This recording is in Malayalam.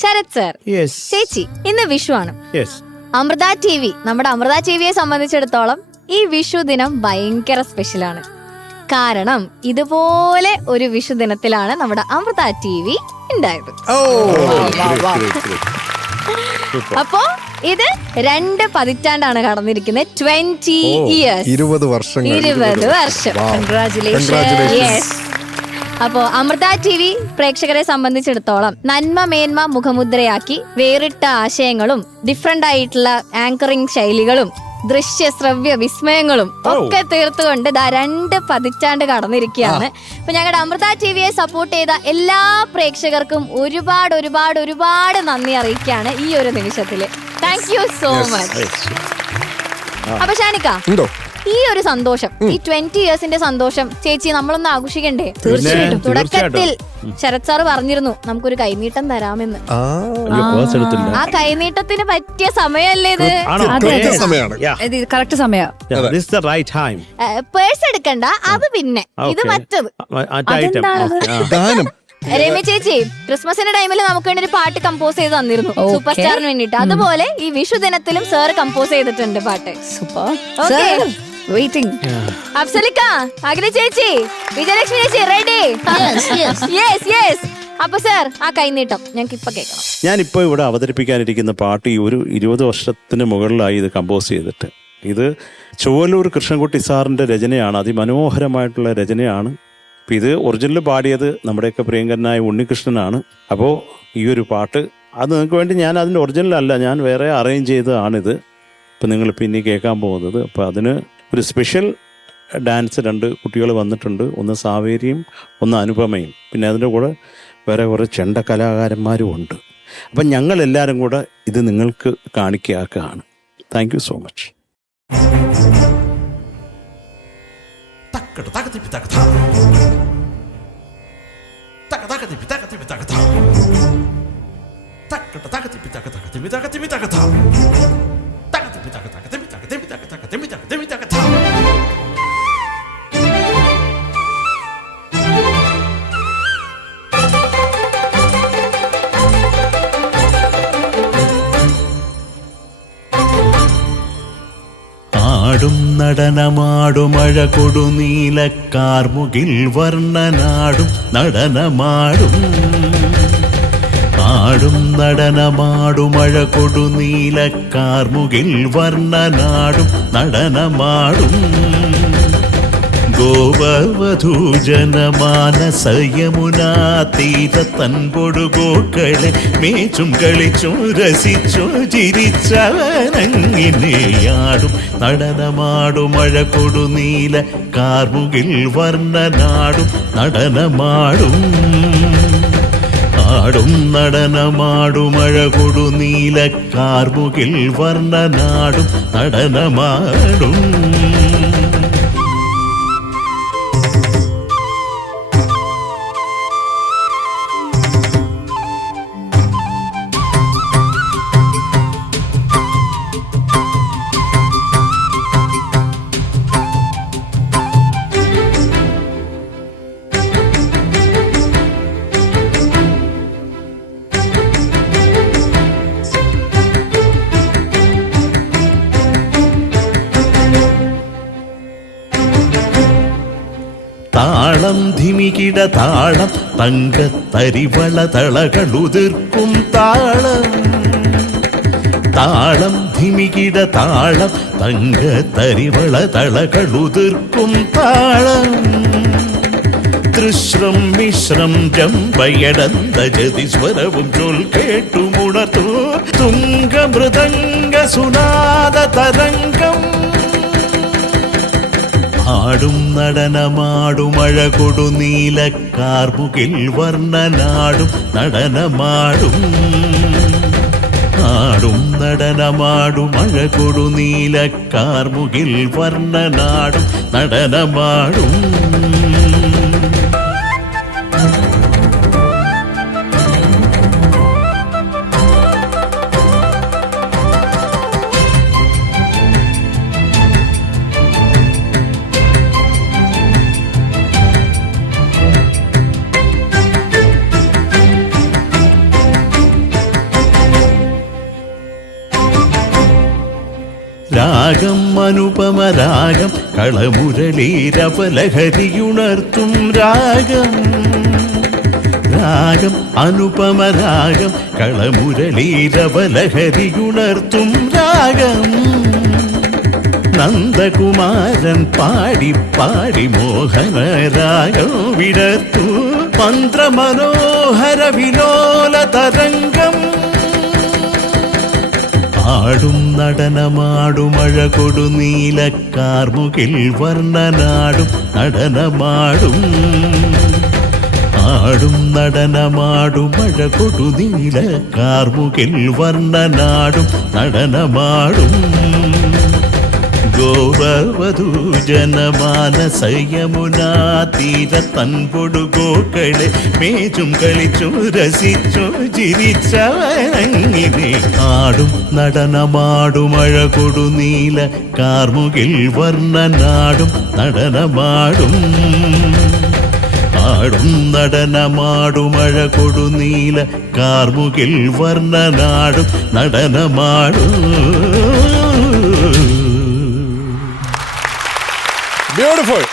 ശരത് സർ, ചേച്ചി, ഇന്ന് വിഷു ആണ്. അമൃത TV, നമ്മുടെ അമൃത TVയെ സംബന്ധിച്ചിടത്തോളം ഈ വിഷു ദിനം ഭയങ്കര സ്പെഷ്യലാണ്. കാരണം ഇതുപോലെ ഒരു വിഷു ദിനത്തിലാണ് നമ്മുടെ അമൃത TV ഉണ്ടായത്. അപ്പോ ഇത് 2 പതിറ്റാണ്ടാണ് കടന്നിരിക്കുന്നത്. 20 years, 20 വർഷം. Congratulations. അപ്പോ അമൃത TV പ്രേക്ഷകരെ സംബന്ധിച്ചിടത്തോളം നന്മ മേന്മ മുഖമുദ്രയാക്കി വേറിട്ട ആശയങ്ങളും ഡിഫറെന്റ് ആയിട്ടുള്ള ആങ്കറിംഗ് ശൈലികളും ദൃശ്യ ശ്രവ്യ വിസ്മയങ്ങളും ഒക്കെ തീർത്തുകൊണ്ട് 2 പതിറ്റാണ്ട് കടന്നിരിക്കുകയാണ്. അപ്പൊ ഞങ്ങളുടെ അമൃത TVയെ സപ്പോർട്ട് ചെയ്ത എല്ലാ പ്രേക്ഷകർക്കും ഒരുപാട് ഒരുപാട് ഒരുപാട് നന്ദി അറിയിക്കുകയാണ് ഈ ഒരു നിമിഷത്തില്. Thank you so much. അപ്പൊ ഷാനിക്ക, ഈ ഒരു സന്തോഷം, ഈ 20 ഇയേഴ്സിന്റെ സന്തോഷം ചേച്ചി നമ്മളൊന്ന് ആഘോഷിക്കണ്ടേ? തീർച്ചയായിട്ടും. തുടക്കത്തിൽ ശരത് സാറ് പറഞ്ഞിരുന്നു നമുക്കൊരു കൈനീട്ടം തരാമെന്ന്. ആ കൈനീട്ടത്തിന് പറ്റിയ സമയമല്ലേ ഇത്? കറക്റ്റ് സമയം. പേഴ്സ് എടുക്കണ്ട, അത് പിന്നെ ഇത് മറ്റത്. രമ്യ ചേച്ചി ക്രിസ്മസിന്റെ ടൈമിൽ നമുക്ക് വേണ്ടി ഒരു പാട്ട് കമ്പോസ് ചെയ്ത് തന്നിരുന്നു, സൂപ്പർ സ്റ്റാറിന് വേണ്ടിട്ട്. അതുപോലെ ഈ വിഷു ദിനത്തിലും സാർ കമ്പോസ് ചെയ്തിട്ടുണ്ട് പാട്ട്. സൂപ്പർ. അഫ്സലിക്ക, അഖില ചേച്ചി, വിജയലക്ഷ്മി ചേച്ചി, റെഡി? യെസ്. അപ്പൊ സാർ ആ കൈനീട്ടം ഞങ്ങൾക്ക് ഇപ്പൊ കേൾക്കണം. ഞാനിപ്പോ ഇവിടെ അവതരിപ്പിക്കാനിരിക്കുന്ന പാട്ട് ഈ ഒരു 20 വർഷത്തിന് മുകളിലായി ഇത് കമ്പോസ് ചെയ്തിട്ട്. ഇത് ചുവല്ലൂർ കൃഷ്ണൻകുട്ടി സാറിന്റെ രചനയാണ്, അതിമനോഹരമായിട്ടുള്ള രചനയാണ്. അപ്പം ഇത് ഒറിജിനൽ പാടിയത് നമ്മുടെയൊക്കെ പ്രിയങ്കരനായ ഉണ്ണികൃഷ്ണനാണ്. അപ്പോൾ ഈ ഒരു പാട്ട് അത് നിങ്ങൾക്ക് വേണ്ടി ഞാൻ അതിൻ്റെ ഒറിജിനൽ അല്ല, ഞാൻ വേറെ അറേഞ്ച് ചെയ്തതാണിത്. ഇപ്പം നിങ്ങൾ പിന്നെ കേൾക്കാൻ പോകുന്നത്. അപ്പോൾ അതിന് ഒരു സ്പെഷ്യൽ ഡാൻസ് 2 കുട്ടികൾ വന്നിട്ടുണ്ട്, ഒന്ന് സാവേരിയും ഒന്ന് അനുപമയും. പിന്നെ അതിൻ്റെ കൂടെ വേറെ കുറേ ചെണ്ട കലാകാരന്മാരും ഉണ്ട്. അപ്പം ഞങ്ങളെല്ലാവരും കൂടെ ഇത് നിങ്ങൾക്ക് കാണിക്കുകയാണ്. Thank you so much. ആടും നടനമാടും മഴ കൊടുനീലക്കാർമുകിൽ വർണ്ണനാടും നടനമാടും. ആടും നടനമാടും മഴ കൊടുനീലക്കാർമുകിൽ വർണ്ണനാടും നടനമാടും. ഗോപവധൂജനമാനസയമുനാ തീര തൻപൊടുകോക്കളെ മേച്ചും കളിച്ചും രസിച്ചു ചിരിച്ചവനങ്ങിനെയാടും നടനമാടും മഴ കൊടുനീല കാർമുകിൽ വർണ്ണനാടും നടനമാടും. ആടും നടനമാടും മഴ കൊടുനീല കാർമുകിൽ വർണ്ണനാടും നടനമാടും. താളം ധിമികിട താളം തങ്കത്തരിവള തളകളുതിർക്കും താളം. താളം ധിമികിട താളം തങ്കത്തരിവള തളകളുതിർക്കും താളം. തൃശ്രം മിശ്രം ജമ്പയടന്ത ജതിസ്വരവും ചൊൽ കേട്ടുമുണർത്തൂ തുംഗമൃദംഗ സുനാദ തരംഗം. ആടും നടനമാടും മഴ കൊടുനീലക്കാർമുകിൽ വർണ്ണനാടും നടനമാടും. ആടും നടനമാടും മഴ കൊടുനീലക്കാർമുകിൽ വർണ്ണനാടും നടനമാടും. രാഗം അനുപമരാഗം കളമുരളീരപലഹരിയുണർത്തും രാഗം. രാഗം അനുപമരാഗം കളമുരളീരപലഹരിയുണർത്തും രാഗം. നന്ദകുമാരൻ പാടി പാടി മോഹനരാഗം വിടർത്തു മന്ത്രമനോഹര വിലോല തരംഗം. ആടും നടനമാടും അഴകൊടു നീലക്കാർമുകിൽ വർണ്ണനാടും നടനമാടും. ആടും നടനമാടും അഴകൊടു നീലക്കാർമുകിൽ വർണ്ണനാടും നടനമാടും. ഗോപവധൂ ജനമാനസയമുനാ തീര തൻപൊടു ഗോക്കളെ മേച്ചും കളിച്ചു രസിച്ചു ചിരിച്ചവരങ്ങിനെ. ആടും നടനമാടും അഴകൊടു നീല കാർമുകിൽ വർണ്ണനാടും നടനമാടും. ആടും നടനമാടും അഴകൊടു നീല കാർമുകിൽ വർണ്ണനാടും നടനമാടും. ബ്യൂട്ടിഫുൾ.